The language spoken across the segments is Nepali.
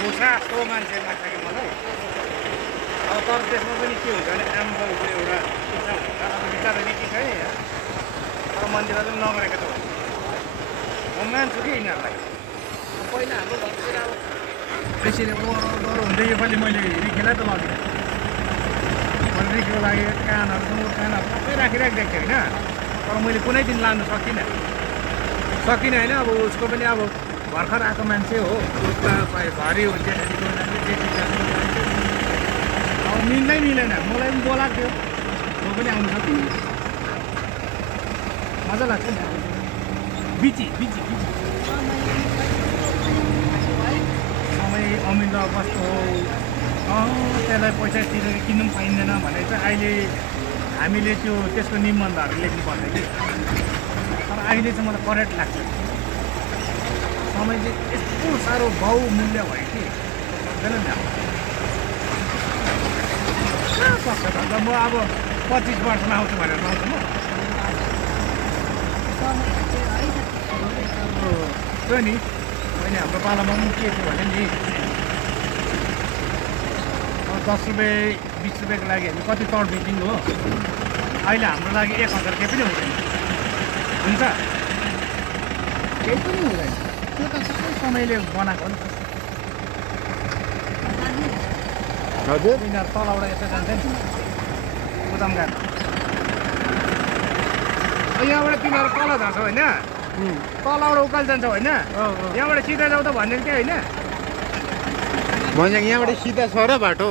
मुसा जस्तो मान्छे लाग्छ कि मलाई। अब तर त्यसमा पनि के हुन्छ भने आमाको एउटा इच्छा हुन्छ। अब बिचरा रिकी छ नि अब मन्दिरलाई पनि नगरेको त हुन्छ। म मान्छु कि यिनीहरूलाई। पहिला हाम्रो घरतिर अब त्यसरी डर हुँदै योपालि मैले रिकीलाई त लगेँ। मैले रिकीको लागि कानहरू सबै राखिराखिदिएको थिएँ होइन। तर मैले कुनै दिन लानु सकिनँ होइन। अब उसको पनि अब भर्खर आएको मान्छे हो। उसमा घरि हुन्छ अब मिल्दै मिलेन। मलाई पनि बोलाएको थियो, म पनि आउनु सकिनँ। मजा लाग्छ नि बिची समय अमिलो कस्तो हो। त्यसलाई पैसा तिरेर किन्नु पनि पाइँदैन भने चाहिँ अहिले हामीले त्यसको निबन्धहरू लेख्नु पर्छ कि। तर अहिले चाहिँ मलाई करेक्ट लाग्छ। समय चाहिँ यस्तो साह्रो बहुमूल्य भयो कि सक्दैन नि। कहाँ सक्छ त म अब 25 वर्षमा आउँछु भनेर आउँछु म। त्यो नि मैले हाम्रो पालामा पनि के थियो भने नि 10 रुपियाँ 20 रुपियाँको लागि हामी कति तड बेचिन्छ हो। अहिले हाम्रो लागि 1000 केही पनि हुँदैन। हुन्छ केही पनि हुँदैन। त्यो त सबै समयले बनाएको नि। हजुर यिनीहरू तलबाट यसो जान्छ नि गोदाम गाड। यहाँबाट तिनीहरू तल झर्छ होइन। तलबाट उकालो जान्छ होइन। यहाँबाट सिधा जाउँ त भनिदिनु कि होइन। भन्छ यहाँबाट सिधा छ र बाटो।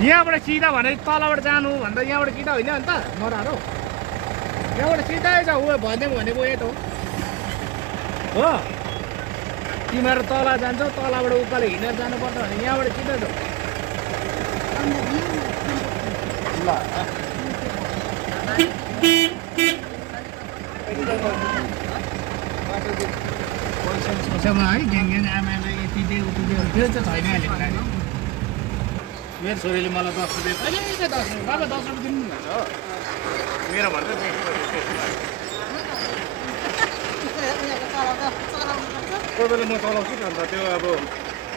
यहाँबाट सिधा भने तलबाट जानु भन्दा यहाँबाट सिधा होइन अन्त मरारो। यहाँबाट सिधै छ ऊ भनिदिउँ भनेको यही त हो। तिमीहरू तल जान्छौ, तलबाट उकालो हिँडेर जानुपर्छ भने यहाँबाट सिधै छ। ल पैसा है ग्याङ आमालाई यति दे उति दे त्यो चाहिँ छैन अहिले। मेरो छोरीले मलाई 10 रुपियाँ कहिले 10 रुपियाँ बाबा 10 रुपियाँ दिनु भन्छ हो। मेरो भन्दा बेसी कोही बेला म चलाउँछु नि। अन्त त्यो अब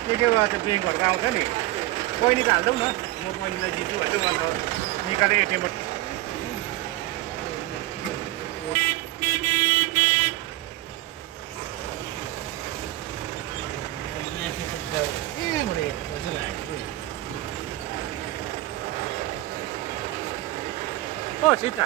के भए त्यो ब्याङ्कहरूको आउँछ नि। बहिनीको हाल्छौँ न, म बहिनीलाई दिन्छु भन्छु। अन्त निकालेँ एटिएमबाट। ओ सीता